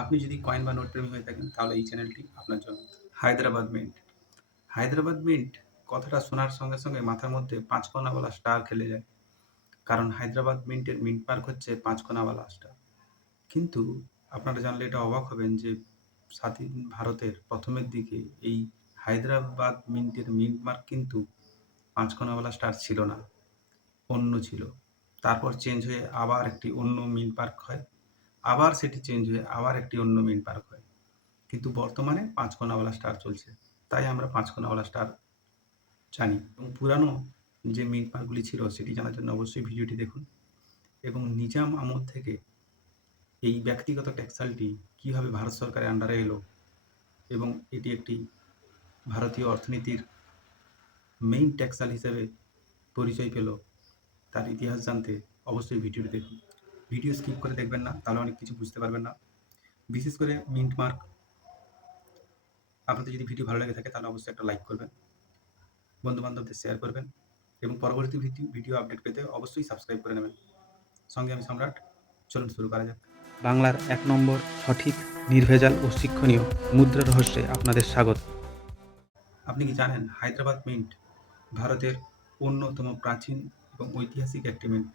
আপনি যদি কয়েন বা নোট প্রেমী হয়ে থাকেন, তাহলে এই চ্যানেলটি আপনার জন্য। হায়দ্রাবাদ মিন্ট হায়দ্রাবাদ মিন্ট কথাটা শোনার সঙ্গে সঙ্গে মাথার মধ্যে পাঁচকোনাওয়ালা স্টার খেলে যায়। কারণ হায়দ্রাবাদ মিন্টের মিন্ট পার্ক হচ্ছে পাঁচকোনাওয়ালা স্টার কিন্তু আপনারা জানলে এটা অবাক হবেন যে স্বাধীন ভারতের প্রথমের দিকে এই হায়দ্রাবাদ মিন্টের মিন্ট মার্ক কিন্তু পাঁচকোনাওয়ালা স্টার ছিল না, অন্য ছিল। তারপর চেঞ্জ হয়ে আবার একটি অন্য মিন্ট পার্ক হয়। আবার সেটি চেঞ্জ হয়ে আবার একটি অন্য মিন্ট পার্ক হয়। কিন্তু বর্তমানে পাঁচকোনাওয়ালা স্টার চলছে। তাই আমরা পাঁচকোনাওয়ালা স্টার জানি। এবং পুরানো যে মিন্ট পার্কগুলি ছিল সেটি জানার জন্য অবশ্যই ভিডিওটি দেখুন। এবং নিজাম আমল থেকে এই ব্যক্তিগত ট্যাক্সালটি কীভাবে ভারত সরকারের আন্ডারে এলো এবং এটি একটি ভারতীয় অর্থনীতির মেইন ট্যাক্সাল হিসেবে পরিচয় পেল, তার ইতিহাস জানতে অবশ্যই ভিডিওটি দেখুন। ভিডিও স্কিপ করে দেখবেন না তাহলে অনেক কিছু বুঝতে পারবেন না। বিশেষ করে মিন্ট মার্ক। আপনাদের যদি ভিডিও ভালো লাগে থাকে তাহলে অবশ্যই একটা লাইক করবেন বন্ধু বান্ধবদের শেয়ার করবেন এবং পরবর্তী ভিডিও ভিডিও আপডেট পেতে অবশ্যই সাবস্ক্রাইব করে নেবেন। সঙ্গে আমি সম্রাট চলুন শুরু করা যাক। বাংলার এক নম্বর সঠিক নির্ভেজাল ও শিক্ষণীয় মুদ্রা রহস্যে আপনাদের স্বাগত। আপনি কি জানেন হায়দ্রাবাদ মিন্ট ভারতের অন্যতম প্রাচীন এবং ঐতিহাসিক একটি মিন্ট।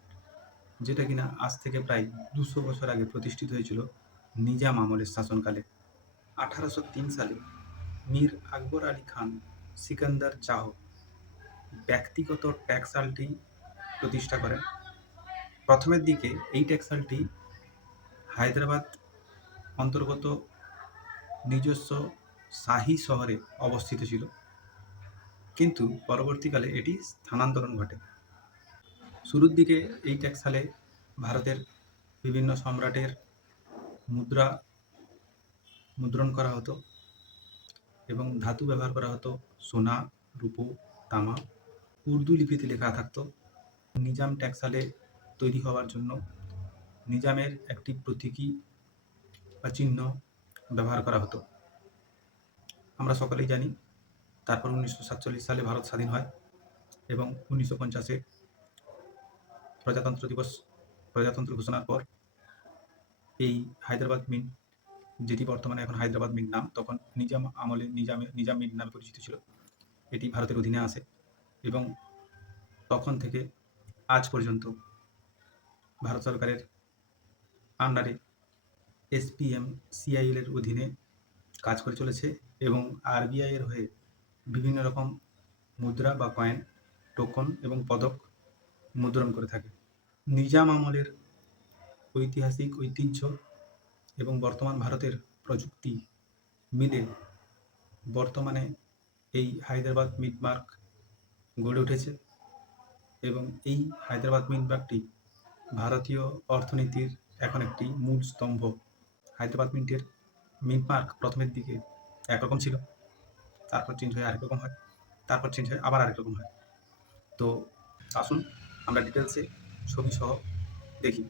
যেটা কিনা আজ থেকে প্রায় দুশো বছর আগে প্রতিষ্ঠিত হয়েছিল নিজাম আমলের শাসনকালে। আঠারোশো তিন সালে মীর আকবর আলী খান সিকান্দার চাহ ব্যক্তিগত ট্যাক্সালটি প্রতিষ্ঠা করেন। প্রথমের দিকে এই ট্যাক্সালটি হায়দ্রাবাদ অন্তর্গত নিজস্ব শাহী শহরে অবস্থিত ছিল। কিন্তু পরবর্তীকালে এটি স্থানান্তরণ ঘটে। শুরুর দিকে এই ট্যাক্সালে ভারতের বিভিন্ন সম্রাটের মুদ্রা মুদ্রণ করা হতো এবং ধাতু ব্যবহার করা হতো সোনা, রূপো, তামা। উর্দু লিপিতে লেখা থাকতো, নিজাম ট্যাক্সালে তৈরি হওয়ার জন্য নিজামের একটি প্রতীকী বা চিহ্ন ব্যবহার করা হতো। আমরা সকলেই জানি, তারপর উনিশশো সাতচল্লিশ সালে ভারত স্বাধীন হয় এবং উনিশশো পঞ্চাশে প্রজাতন্ত্র দিবস, প্রজাতন্ত্র ঘোষণার পর এই হায়দ্রাবাদ মিন্ট যেটি বর্তমানে এখন হায়দ্রাবাদ মিন্ট নাম, তখন নিজাম আমলে, নিজামে, নিজাম মিন্ট নামে পরিচিত ছিল। এটি ভারতের অধীনে আসে এবং তখন থেকে আজ পর্যন্ত ভারত সরকারের আন্ডারে এসপিএম সিআইএল এর অধীনে কাজ করে চলেছে এবং আরবিআই এর হয়ে বিভিন্ন রকম মুদ্রা বা কয়েন টোকন এবং পদক মুদ্রণ করে থাকে। নিজাম আমলের ঐতিহাসিক ঐতিহ্য এবং বর্তমান ভারতের প্রযুক্তি মিলে বর্তমানে এই হায়দ্রাবাদ মিট মার্ক গড়ে উঠেছে এবং এই হায়দ্রাবাদ মিট মার্কটি ভারতীয় অর্থনীতির এখন একটি মূল স্তম্ভ। হায়দ্রাবাদ মিন্টের মিন্ট মার্ক প্রথমের দিকে একরকম ছিল, তারপর চেঞ্জ হয়ে আরেক রকম হয়, তারপর চেঞ্জ হয়ে আবার আরেক রকম হয়। তো আসুন আমরা ডিটেলসে ছবি সহ দেখি।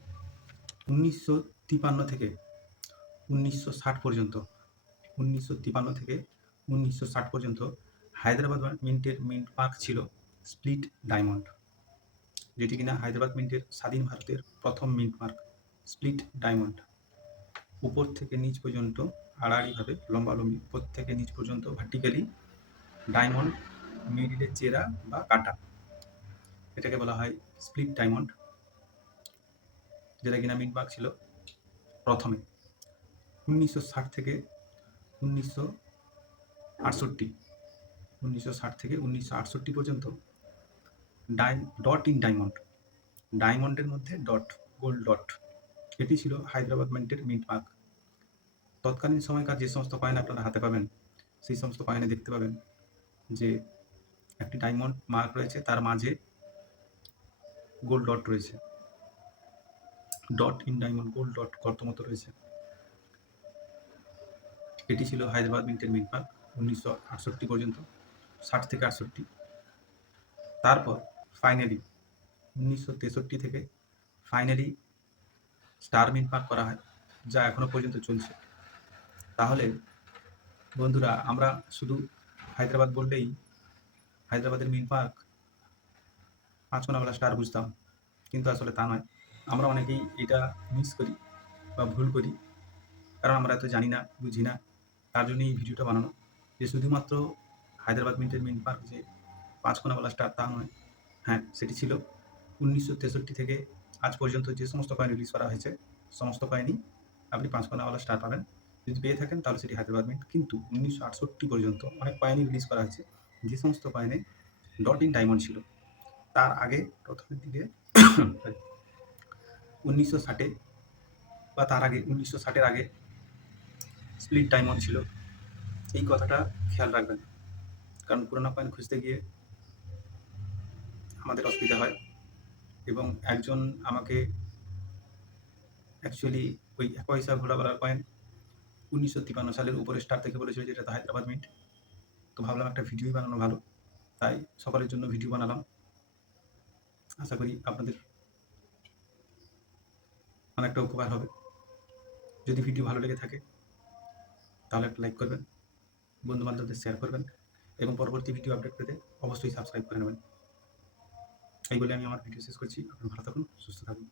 উনিশশো তিপান্ন থেকে উনিশশো ষাট পর্যন্ত, উনিশশো তিপান্ন থেকে উনিশশো ষাট পর্যন্ত হায়দ্রাবাদ মিন্টের মিন্ট মার্ক ছিল স্প্লিট ডায়মন্ড, যেটি কিনা হায়দ্রাবাদ মিন্টের স্বাধীন ভারতের প্রথম মিন্ট মার্ক স্প্লিট ডায়মন্ড। উপর থেকে নিচ পর্যন্ত আড়াআড়িভাবে, লম্বালম্বি, উপর থেকে নিচ পর্যন্ত ভার্টিক্যালি ডায়মন্ড মিডিলে চেরা বা কাটা। এটাকে বলা হয় স্প্লিট ডায়মন্ড যেটা কিনা মার্ক ছিল প্রথমে। উনিশশো ষাট থেকে উনিশশো আটষট্টি। উনিশশো ষাট থেকে উনিশশো আটষট্টি পর্যন্ত ডাই ডট ইন ডায়মন্ড ডায়মন্ডের মধ্যে ডট গোল্ড ডট এটি ছিল হায়দ্রাবাদ মিন্টের মিন্ট তৎকালীন সময়কার যে সমস্ত কয়েন আপনারা হাতে পাবেন, সেই সমস্ত কয়েনে দেখতে পাবেন যে একটি ডায়মন্ড মার্ক রয়েছে, তার মাঝে গোল্ড ডট রয়েছে। Dot in diamond gold dot গর্ত মতো রয়েছে। এটি ছিল হায়দ্রাবাদ মিন্টের মিন্ট মার্ক উনিশশো আটষট্টি পর্যন্ত, ষাট থেকে আটষট্টি। তারপর ফাইনালি উনিশশো তেষট্টি থেকে ফাইনালি স্টার মিন্ট মার্ক করা হয়, যা এখনও পর্যন্ত চলছে। তাহলে বন্ধুরা, আমরা শুধু হায়দ্রাবাদ বললেই হায়দ্রাবাদের মিন পার্ক পাঁচকোনাওয়ালা স্টার বুঝতাম। কিন্তু আসলে তা নয়। আমরা অনেকেই এটা মিস করি বা ভুল করি। কারণ আমরা এত জানি না, বুঝি না। তার জন্য এই ভিডিওটা বানানো। যে শুধুমাত্র হায়দ্রাবাদ মিন্টের মিন্ট পার্ক যে পাঁচ কোনাওয়ালা স্টার তা নয়। হ্যাঁ সেটি ছিল উনিশশো তেষট্টি থেকে আজ পর্যন্ত যে সমস্ত কয়েন রিলিজ করা হয়েছে, সমস্ত কয়েনই আপনি পাঁচ কোনাওয়ালা স্টার পাবেন। যদি পেয়ে থাকেন, তাহলে সেটি হায়দ্রাবাদ মিন্ট কিন্তু উনিশশো আটষট্টি পর্যন্ত অনেক কয়েনই রিলিজ করা হয়েছে। যে সমস্ত কয়েনে ডট ইন ডায়মন্ড ছিল। তার আগে প্রথমের দিকে উনিশশো ষাটে বা তার আগে, উনিশশো ষাটের আগে স্প্লিট ডায়মন্ড ছিল। এই কথাটা খেয়াল রাখবেন। কারণ পুরোনো কয়েন খুঁজতে গিয়ে আমাদের অসুবিধা হয় এবং একজন আমাকে অ্যাকচুয়ালি ওই এক পয়সা ঘোরাবেলার কয়েন উনিশশো তিপান্ন সালের উপরে স্টার থেকে বলেছিল যেটা হায়দ্রাবাদ মিন্ট তো ভাবলাম একটা ভিডিওই বানানো ভালো। তাই সকলের জন্য ভিডিও বানালাম। আশা করি আপনাদের অনেকটা উপকার হবে। যদি ভিডিও ভালো লেগে থাকে, তাহলে একটা লাইক করবেন, বন্ধুবান্ধবদের শেয়ার করবেন এবং পরবর্তী ভিডিও আপডেট পেতে অবশ্যই সাবস্ক্রাইব করে নেবেন। এই বলে আমি আমার ভিডিও শেষ করছি। আপনি ভালো থাকুন, সুস্থ থাকুন।